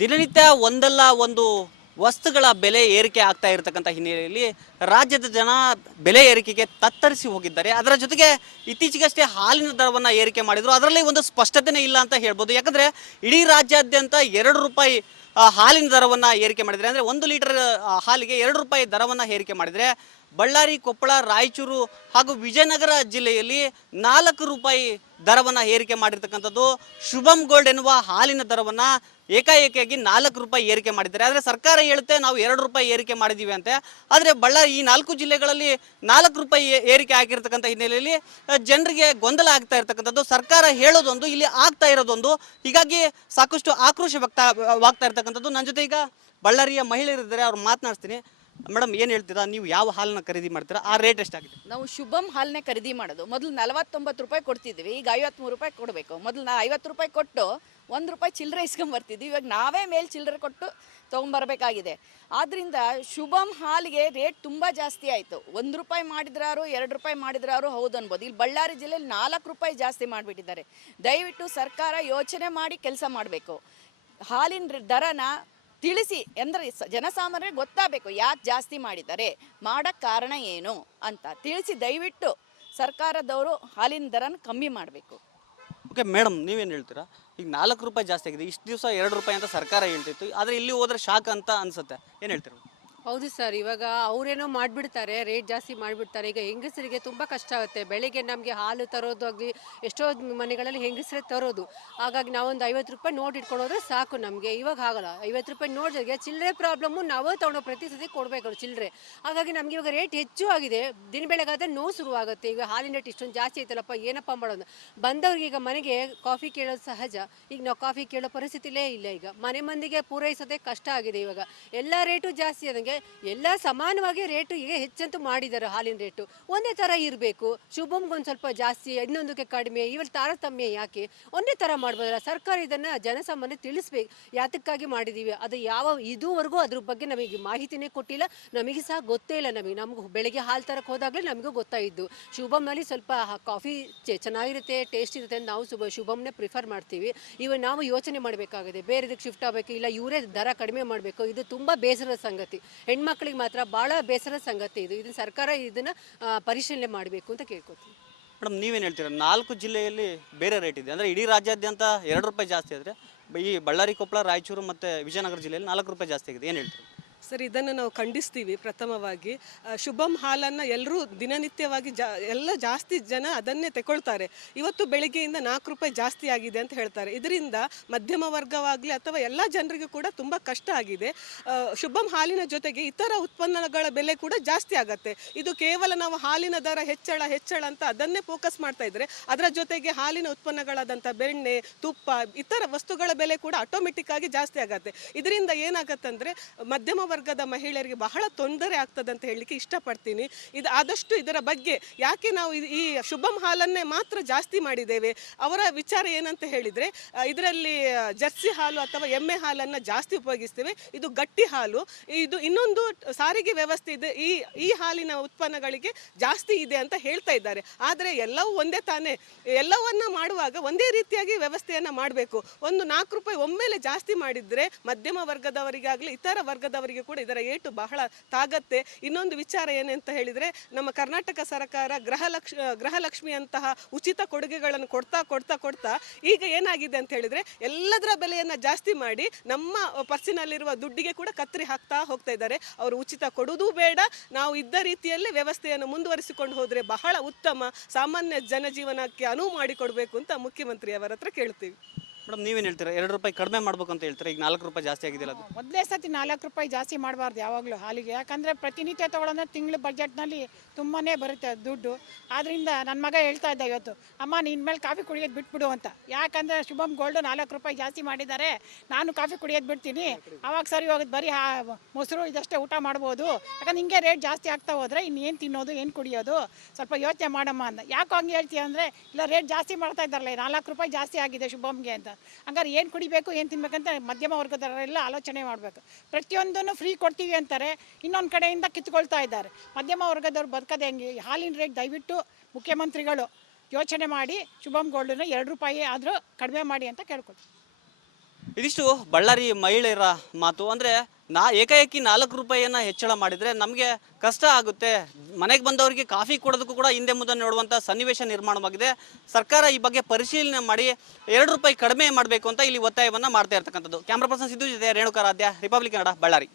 ದಿನನಿತ್ಯ ಒಂದಲ್ಲ ಒಂದು ವಸ್ತುಗಳ ಬೆಲೆ ಏರಿಕೆ ಆಗ್ತಾ ಇರತಕ್ಕಂಥ ಹಿನ್ನೆಲೆಯಲ್ಲಿ ರಾಜ್ಯದ ಜನ ಬೆಲೆ ಏರಿಕೆಗೆ ತತ್ತರಿಸಿ ಹೋಗಿದ್ದಾರೆ. ಅದರ ಜೊತೆಗೆ ಇತ್ತೀಚೆಗಷ್ಟೇ ಹಾಲಿನ ದರವನ್ನು ಏರಿಕೆ ಮಾಡಿದ್ರು. ಅದರಲ್ಲಿ ಒಂದು ಸ್ಪಷ್ಟತೆನೇ ಇಲ್ಲ ಅಂತ ಹೇಳ್ಬೋದು. ಯಾಕಂದರೆ ಇಡೀ ರಾಜ್ಯಾದ್ಯಂತ 2 ರೂಪಾಯಿ ಹಾಲಿನ ದರವನ್ನು ಏರಿಕೆ ಮಾಡಿದರೆ, ಅಂದರೆ 1 ಲೀಟರ್ ಹಾಲಿಗೆ 2 ರೂಪಾಯಿ ದರವನ್ನು ಏರಿಕೆ ಮಾಡಿದರೆ, ಬಳ್ಳಾರಿ, ಕೊಪ್ಪಳ, ರಾಯಚೂರು ಹಾಗೂ ವಿಜಯನಗರ ಜಿಲ್ಲೆಯಲ್ಲಿ 4 ರೂಪಾಯಿ ದರವನ್ನು ಏರಿಕೆ ಮಾಡಿರ್ತಕ್ಕಂಥದ್ದು. ಶುಭಮ್ ಗೋಲ್ಡ್ ಎನ್ನುವ ಹಾಲಿನ ದರವನ್ನು ಏಕಾಏಕಿಯಾಗಿ 4 ರೂಪಾಯಿ ಏರಿಕೆ ಮಾಡಿದ್ದಾರೆ. ಆದರೆ ಸರ್ಕಾರ ಹೇಳುತ್ತೆ ನಾವು 2 ರೂಪಾಯಿ ಏರಿಕೆ ಮಾಡಿದ್ದೀವಿ ಅಂತೆ. ಆದರೆ ಬಳ್ಳಾರಿ ಈ 4 ಜಿಲ್ಲೆಗಳಲ್ಲಿ 4 ರೂಪಾಯಿ ಏರಿಕೆ ಆಗಿರ್ತಕ್ಕಂಥ ಹಿನ್ನೆಲೆಯಲ್ಲಿ ಜನರಿಗೆ ಗೊಂದಲ ಆಗ್ತಾ ಇರ್ತಕ್ಕಂಥದ್ದು. ಸರ್ಕಾರ ಹೇಳೋದೊಂದು, ಇಲ್ಲಿ ಆಗ್ತಾ ಇರೋದೊಂದು. ಹೀಗಾಗಿ ಸಾಕಷ್ಟು ಆಕ್ರೋಶ ವ್ಯಕ್ತವಾಗ್ತಾ ಇರ್ತಕ್ಕಂಥದ್ದು. ನನ್ನ ಜೊತೆ ಈಗ ಬಳ್ಳಾರಿಯ ಮಹಿಳೆಯರಿದ್ದಾರೆ, ಅವ್ರು ಮಾತನಾಡ್ತೀನಿ. ಮೇಡಮ್, ಏನು ಹೇಳ್ತೀರಾ? ನೀವು ಯಾವ ಹಾಲನ್ನ ಖರೀದಿ ಮಾಡ್ತೀರಾ? ಆ ರೇಟ್ ಎಷ್ಟಾಗಿದೆ? ನಾವು ಶುಭಮ್ ಹಾಲನ್ನೇ ಖರೀದಿ ಮಾಡೋದು. ಮೊದಲು 49 ರೂಪಾಯಿ ಕೊಡ್ತಿದ್ವಿ, ಈಗ 53 ರೂಪಾಯಿ ಕೊಡಬೇಕು. ಮೊದಲು 50 ರೂಪಾಯಿ ಕೊಟ್ಟು 1 ರೂಪಾಯಿ ಚಿಲ್ಲರೆ ಇಸ್ಕೊಂಬರ್ತಿದ್ವಿ. ಇವಾಗ ನಾವೇ ಮೇಲೆ ಚಿಲ್ಲರೆ ಕೊಟ್ಟು ತೊಗೊಂಬರ್ಬೇಕಾಗಿದೆ. ಆದ್ದರಿಂದ ಶುಭಮ್ ಹಾಲಿಗೆ ರೇಟ್ ತುಂಬ ಜಾಸ್ತಿ ಆಯಿತು. 1 ರೂಪಾಯಿ ಮಾಡಿದ್ರಾರು 2 ರೂಪಾಯಿ ಮಾಡಿದ್ರಾರು ಹೌದು ಅನ್ಬೋದು. ಇಲ್ಲಿ ಬಳ್ಳಾರಿ ಜಿಲ್ಲೆಯಲ್ಲಿ 4 ರೂಪಾಯಿ ಜಾಸ್ತಿ ಮಾಡಿಬಿಟ್ಟಿದ್ದಾರೆ. ದಯವಿಟ್ಟು ಸರ್ಕಾರ ಯೋಚನೆ ಮಾಡಿ ಕೆಲಸ ಮಾಡಬೇಕು. ಹಾಲಿನ ದರನ ತಿಳಿಸಿ, ಅಂದರೆ ಜನಸಾಮಾನ್ಯರಿಗೆ ಗೊತ್ತಾಗಬೇಕು ಯಾಕೆ ಜಾಸ್ತಿ ಮಾಡಿದ್ದಾರೆ, ಮಾಡೋಕ್ಕೆ ಕಾರಣ ಏನು ಅಂತ ತಿಳಿಸಿ ದಯವಿಟ್ಟು ಸರ್ಕಾರದವರು ಹಾಲಿನ ದರನ ಕಮ್ಮಿ ಮಾಡಬೇಕು. ಓಕೆ ಮೇಡಮ್, ನೀವೇನು ಹೇಳ್ತೀರಾ? ಈಗ 4 ರೂಪಾಯಿ ಜಾಸ್ತಿ ಆಗಿದೆ. ಇಷ್ಟು ದಿವಸ 2 ರೂಪಾಯಿ ಅಂತ ಸರ್ಕಾರ ಹೇಳ್ತಿತ್ತು, ಆದರೆ ಇಲ್ಲಿ ಹೋದ್ರೆ ಶಾಕ್ ಅಂತ ಅನ್ಸುತ್ತೆ. ಏನು ಹೇಳ್ತೀರಾ? ಹೌದು ಸರ್, ಇವಾಗ ಅವರೇನೋ ಮಾಡಿಬಿಡ್ತಾರೆ, ರೇಟ್ ಜಾಸ್ತಿ ಮಾಡಿಬಿಡ್ತಾರೆ. ಈಗ ಹೆಂಗಸರಿಗೆ ತುಂಬ ಕಷ್ಟ ಆಗುತ್ತೆ. ಬೆಳಿಗ್ಗೆ ನಮಗೆ ಹಾಲು ತರೋದು ಆಗಲಿ, ಎಷ್ಟೋ ಮನೆಗಳಲ್ಲಿ ಹೆಂಗಸರೇ ತರೋದು. ಹಾಗಾಗಿ ನಾವೊಂದು 50 ರೂಪಾಯಿ ನೋಟ್ ಇಟ್ಕೊಂಡು ಹೋದ್ರೆ ಸಾಕು ನಮಗೆ. ಇವಾಗ ಆಗಲ್ಲ. 50 ರೂಪಾಯಿ ನೋಟ್ ಜೊತೆಗೆ ಚಿಲ್ಲರೆ ಪ್ರಾಬ್ಲಮ್ಮು ನಾವೇ ತೊಗೊಂಡು ಪ್ರತಿ ಸತಿ ಕೊಡಬೇಕು ಚಿಲ್ಲರೆ. ಹಾಗಾಗಿ ನಮಗೆ ಇವಾಗ ರೇಟ್ ಹೆಚ್ಚು ಆಗಿದೆ. ದಿನ ಬೆಳಗಾದರೆ ನೋವು ಶುರುವಾಗುತ್ತೆ. ಈಗ ಹಾಲಿನ ರೇಟ್ ಇಷ್ಟೊಂದು ಜಾಸ್ತಿ ಐತಲ್ಲಪ್ಪ, ಏನಪ್ಪ ಮಾಡೋದು? ಬಂದವ್ರಿಗೆ ಈಗ ಮನೆಗೆ ಕಾಫಿ ಕೇಳೋದು ಸಹಜ. ಈಗ ನಾವು ಕಾಫಿ ಕೇಳೋ ಪರಿಸ್ಥಿತಿಲೇ ಇಲ್ಲ. ಈಗ ಮನೆ ಮಂದಿಗೆ ಪೂರೈಸೋದೇ ಕಷ್ಟ ಆಗಿದೆ. ಇವಾಗ ಎಲ್ಲ ರೇಟು ಜಾಸ್ತಿ ಆದಂಗೆ ಎಲ್ಲ ಸಮಾನವಾಗಿ ರೇಟು ಈಗ ಹೆಚ್ಚಂತೂ ಮಾಡಿದ್ದಾರೆ. ಹಾಲಿನ ರೇಟು ಒಂದೇ ಥರ ಇರಬೇಕು. ಶುಭಮ್ಗೊಂದು ಸ್ವಲ್ಪ ಜಾಸ್ತಿ, ಇನ್ನೊಂದಕ್ಕೆ ಕಡಿಮೆ, ಇವಾಗ ತಾರತಮ್ಯ ಯಾಕೆ? ಒಂದೇ ಥರ ಮಾಡ್ಬೋದಲ್ಲ? ಸರ್ಕಾರ ಇದನ್ನು ಜನಸಾಮಾನ್ಯ ತಿಳಿಸ್ಬೇಕು, ಯಾತಕ್ಕಾಗಿ ಮಾಡಿದ್ದೀವಿ. ಅದು ಇದುವರೆಗೂ ಅದ್ರ ಬಗ್ಗೆ ನಮಗೆ ಮಾಹಿತಿನೇ ಕೊಟ್ಟಿಲ್ಲ. ನಮಗೆ ಸಹ ಗೊತ್ತೇ ಇಲ್ಲ. ನಮ್ಗೆ ಬೆಳಗ್ಗೆ ಹಾಲು ತರಕ್ಕೆ ಹೋದಾಗಲೇ ನಮಗೂ ಗೊತ್ತಾಯಿದ್ದು. ಶುಭಮ್ನಲ್ಲಿ ಸ್ವಲ್ಪ ಕಾಫಿ ಚೆನ್ನಾಗಿರುತ್ತೆ, ಟೇಸ್ಟ್ ಇರುತ್ತೆ ಅಂತ ನಾವು ಶುಭಮ್ನೇ ಪ್ರಿಫರ್ ಮಾಡ್ತೀವಿ. ಇವಾಗ ನಾವು ಯೋಚನೆ ಮಾಡಬೇಕಾಗಿದೆ, ಬೇರೆದಕ್ಕೆ ಶಿಫ್ಟ್ ಆಗಬೇಕು, ಇಲ್ಲ ಇವರೇ ದರ ಕಡಿಮೆ ಮಾಡಬೇಕು. ಇದು ತುಂಬ ಬೇಸರದ ಸಂಗತಿ. ಹೆಣ್ಮಕ್ಳಿಗೆ ಮಾತ್ರ ಭಾಳ ಬೇಸರದ ಸಂಗತಿ ಇದು. ಇದನ್ನು ಸರ್ಕಾರ ಇದನ್ನು ಪರಿಶೀಲನೆ ಮಾಡಬೇಕು ಅಂತ ಕೇಳ್ಕೊತೀನಿ. ಮೇಡಮ್, ನೀವೇನು ಹೇಳ್ತೀರಾ? 4 ಜಿಲ್ಲೆಯಲ್ಲಿ ಬೇರೆ ರೇಟ್ ಇದೆ, ಅಂದರೆ ಇಡೀ ರಾಜ್ಯಾದ್ಯಂತ 2 ರೂಪಾಯಿ ಜಾಸ್ತಿ ಆದರೆ ಈ ಬಳ್ಳಾರಿ, ಕೊಪ್ಪಳ, ರಾಯಚೂರು ಮತ್ತು ವಿಜಯನಗರ ಜಿಲ್ಲೆಯಲ್ಲಿ 4 ರೂಪಾಯಿ ಜಾಸ್ತಿ ಆಗಿದೆ. ಏನು ಹೇಳ್ತೀರಾ? ಸರ್, ಇದನ್ನು ನಾವು ಖಂಡಿಸ್ತೀವಿ. ಪ್ರಥಮವಾಗಿ ಶುಭಮ್ ಹಾಲನ್ನು ಎಲ್ಲರೂ ದಿನನಿತ್ಯವಾಗಿ ಎಲ್ಲ ಜಾಸ್ತಿ ಜನ ಅದನ್ನೇ ತಗೊಳ್ತಾರೆ. ಇವತ್ತು ಬೆಳಿಗ್ಗೆಯಿಂದ 4 ರೂಪಾಯಿ ಜಾಸ್ತಿ ಆಗಿದೆ ಅಂತ ಹೇಳ್ತಾರೆ. ಇದರಿಂದ ಮಧ್ಯಮ ವರ್ಗವಾಗಲಿ ಅಥವಾ ಎಲ್ಲ ಜನರಿಗೂ ಕೂಡ ತುಂಬ ಕಷ್ಟ ಆಗಿದೆ. ಶುಭಮ್ ಹಾಲಿನ ಜೊತೆಗೆ ಇತರ ಉತ್ಪನ್ನಗಳ ಬೆಲೆ ಕೂಡ ಜಾಸ್ತಿ ಆಗುತ್ತೆ. ಇದು ಕೇವಲ ನಾವು ಹಾಲಿನ ದರ ಹೆಚ್ಚಳ ಅಂತ ಅದನ್ನೇ ಫೋಕಸ್ ಮಾಡ್ತಾ ಇದ್ರೆ, ಅದರ ಜೊತೆಗೆ ಹಾಲಿನ ಉತ್ಪನ್ನಗಳಾದಂಥ ಬೆಣ್ಣೆ, ತುಪ್ಪ, ಇತರ ವಸ್ತುಗಳ ಬೆಲೆ ಕೂಡ ಆಟೋಮೆಟಿಕ್ ಆಗಿ ಜಾಸ್ತಿ ಆಗುತ್ತೆ. ಇದರಿಂದ ಏನಾಗತ್ತಂದರೆ ಮಧ್ಯಮ ವರ್ಗದ ಮಹಿಳೆಯರಿಗೆ ಬಹಳ ತೊಂದರೆ ಆಗ್ತದೆ ಅಂತ ಹೇಳಲಿಕ್ಕೆ ಇಷ್ಟಪಡ್ತೀನಿ. ಆದಷ್ಟು ಇದರ ಬಗ್ಗೆ ಯಾಕೆ ನಾವು ಈ ಶುಭಮ್ ಹಾಲನ್ನೇ ಮಾತ್ರ ಜಾಸ್ತಿ ಮಾಡಿದ್ದೇವೆ, ಅವರ ವಿಚಾರ ಏನಂತ ಹೇಳಿದರೆ, ಇದರಲ್ಲಿ ಜರ್ಸಿ ಹಾಲು ಅಥವಾ ಎಮ್ಮೆ ಹಾಲನ್ನು ಜಾಸ್ತಿ ಉಪಯೋಗಿಸ್ತೇವೆ. ಇದು ಗಟ್ಟಿ ಹಾಲು. ಇದು ಇನ್ನೊಂದು ಸಾರಿಗೆ ವ್ಯವಸ್ಥೆ ಇದೆ, ಈ ಹಾಲಿನ ಉತ್ಪನ್ನಗಳಿಗೆ ಜಾಸ್ತಿ ಇದೆ ಅಂತ ಹೇಳ್ತಾ ಇದ್ದಾರೆ. ಆದರೆ ಎಲ್ಲವೂ ಒಂದೇ ತಾನೇ. ಎಲ್ಲವನ್ನ ಮಾಡುವಾಗ ಒಂದೇ ರೀತಿಯಾಗಿ ವ್ಯವಸ್ಥೆಯನ್ನು ಮಾಡಬೇಕು. ಒಂದು 4 ರೂಪಾಯಿ ಒಮ್ಮೆಲೆ ಜಾಸ್ತಿ ಮಾಡಿದರೆ ಮಧ್ಯಮ ವರ್ಗದವರಿಗಾಗಲಿ ಇತರ ವರ್ಗದವರಿಗೆ ಕೂಡ ಇದರ ಏಟು ಬಹಳ ತಾಗತ್ತೆ. ಇನ್ನೊಂದು ವಿಚಾರ ಏನಂತ ಹೇಳಿದರೆ, ನಮ್ಮ ಕರ್ನಾಟಕ ಸರ್ಕಾರ ಗೃಹಲಕ್ಷ್ಮಿ ಅಂತಹ ಉಚಿತ ಕೊಡುಗೆಗಳನ್ನು ಕೊಡ್ತಾ ಈಗ ಏನಾಗಿದೆ ಅಂತ ಹೇಳಿದರೆ, ಎಲ್ಲದರ ಬೆಲೆಯನ್ನು ಜಾಸ್ತಿ ಮಾಡಿ ನಮ್ಮ ಪರ್ಸಿನಲ್ಲಿರುವ ದುಡ್ಡಿಗೆ ಕೂಡ ಕತ್ತರಿ ಹಾಕ್ತಾ ಹೋಗ್ತಾ ಇದ್ದಾರೆ. ಅವರು ಉಚಿತ ಕೊಡುವುದೂ ಬೇಡ, ನಾವು ಇದ್ದ ರೀತಿಯಲ್ಲೇ ವ್ಯವಸ್ಥೆಯನ್ನು ಮುಂದುವರಿಸಿಕೊಂಡು ಹೋದರೆ ಬಹಳ ಉತ್ತಮ, ಸಾಮಾನ್ಯ ಜನಜೀವನಕ್ಕೆ ಅನುವು ಮಾಡಿಕೊಡ್ಬೇಕು ಅಂತ ಮುಖ್ಯಮಂತ್ರಿಯವರ ಹತ್ರ ಕೇಳ್ತೀವಿ. ಮೇಡಮ್, ನೀವೇನು ಹೇಳ್ತೀರಾ? 2 ರೂಪಾಯಿ ಕಡಿಮೆ ಮಾಡಬೇಕು ಅಂತ ಹೇಳ್ತೀರಾ? ಈಗ 4 ರೂಪಾಯಿ ಜಾಸ್ತಿ ಆಗಿದೆಯಲ್ಲ, ಅದು ಮೊದಲೇ ಸತಿ 4 ರೂಪಾಯಿ ಜಾಸ್ತಿ ಮಾಡಬಾರ್ದು ಯಾವಾಗಲೂ ಹಾಲಿಗೆ. ಯಾಕಂದರೆ ಪ್ರತಿನಿತ್ಯ ತೊಗೊಳೋದ್ರೆ ತಿಂಗಳ ಬಜೆಟ್ನಲ್ಲಿ ತುಂಬಾ ಬರುತ್ತೆ ದುಡ್ಡು. ಆದ್ದರಿಂದ ನನ್ನ ಮಗ ಹೇಳ್ತಾ ಇದ್ದ ಇವತ್ತು, ಅಮ್ಮ ನಿನ್ನ ಮೇಲೆ ಕಾಫಿ ಕುಡಿಯೋದು ಬಿಟ್ಬಿಡು ಅಂತ. ಯಾಕಂದರೆ ಶುಭಮ್ ಗೋಲ್ಡು 4 ರೂಪಾಯಿ ಜಾಸ್ತಿ ಮಾಡಿದ್ದಾರೆ, ನಾನು ಕಾಫಿ ಕುಡಿಯೋದು ಬಿಡ್ತೀನಿ, ಅವಾಗ ಸರಿ ಹೋಗೋದು, ಬರೀ ಮೊಸರು ಇದಷ್ಟೇ ಊಟ ಮಾಡ್ಬೋದು. ಯಾಕಂದ್ರೆ ಹಿಂಗೆ ರೇಟ್ ಜಾಸ್ತಿ ಆಗ್ತಾ ಹೋದರೆ ಇನ್ನೇನು ತಿನ್ನೋದು, ಏನು ಕುಡಿಯೋದು, ಸ್ವಲ್ಪ ಯೋಚನೆ ಮಾಡಮ್ಮ ಅಂದ. ಯಾಕೆ ಹಂಗೆ ಹೇಳ್ತೀಯ ಅಂದರೆ, ಇಲ್ಲ ರೇಟ್ ಜಾಸ್ತಿ ಮಾಡ್ತಾ ಇದ್ದಾರಲ್ಲ, 4 ರೂಪಾಯಿ ಜಾಸ್ತಿ ಆಗಿದೆ ಶುಭಮ್ಗೆ ಅಂತ. ಹಂಗಾರೆ ಏನು ಕುಡಿಬೇಕು, ಏನು ತಿನ್ಬೇಕಂತ ಮಧ್ಯಮ ವರ್ಗದವರೆಲ್ಲ ಆಲೋಚನೆ ಮಾಡಬೇಕು. ಪ್ರತಿಯೊಂದನ್ನು ಫ್ರೀ ಕೊಡ್ತೀವಿ ಅಂತಾರೆ, ಇನ್ನೊಂದು ಕಡೆಯಿಂದ ಕಿತ್ಕೊಳ್ತಾ ಇದ್ದಾರೆ. ಮಧ್ಯಮ ವರ್ಗದವ್ರು ಬದುಕೋದು ಹೆಂಗೆ? ಹಾಲಿನ ರೇಟ್ ದಯವಿಟ್ಟು ಮುಖ್ಯಮಂತ್ರಿಗಳು ಯೋಚನೆ ಮಾಡಿ ಶುಭಮ್ ಗೋಲ್ಡನ್ನ 2 ರೂಪಾಯಿ ಆದರೂ ಕಡಿಮೆ ಮಾಡಿ ಅಂತ ಕೇಳ್ಕೊಳ್ತೀವಿ. ಇದಿಷ್ಟು ಬಳ್ಳಾರಿ ಮಹಿಳೆಯರ ಮಾತು. ಅಂದರೆ ಏಕಾಏಕಿ 4 ರೂಪಾಯಿಯನ್ನು ಹೆಚ್ಚಳ ಮಾಡಿದರೆ ನಮಗೆ ಕಷ್ಟ ಆಗುತ್ತೆ, ಮನೆಗೆ ಬಂದವರಿಗೆ ಕಾಫಿ ಕೊಡೋದಕ್ಕೂ ಕೂಡ ಹಿಂದೆ ಮುಂದೆ ನೋಡುವಂಥ ಸನ್ನಿವೇಶ ನಿರ್ಮಾಣವಾಗಿದೆ. ಸರ್ಕಾರ ಈ ಬಗ್ಗೆ ಪರಿಶೀಲನೆ ಮಾಡಿ 2 ರೂಪಾಯಿ ಕಡಿಮೆ ಮಾಡಬೇಕು ಅಂತ ಇಲ್ಲಿ ಒತ್ತಾಯವನ್ನು ಮಾಡ್ತಾ ಇರ್ತಕ್ಕಂಥದ್ದು. ಕ್ಯಾಮ್ರಾ ಪರ್ಸನ್ ಸಿದ್ದು ಜೊತೆ ರೇಣುಕಾರಾಧ್ಯ, ರಿಪಬ್ಲಿಕ್ ಕನ್ನಡ, ಬಳ್ಳಾರಿ.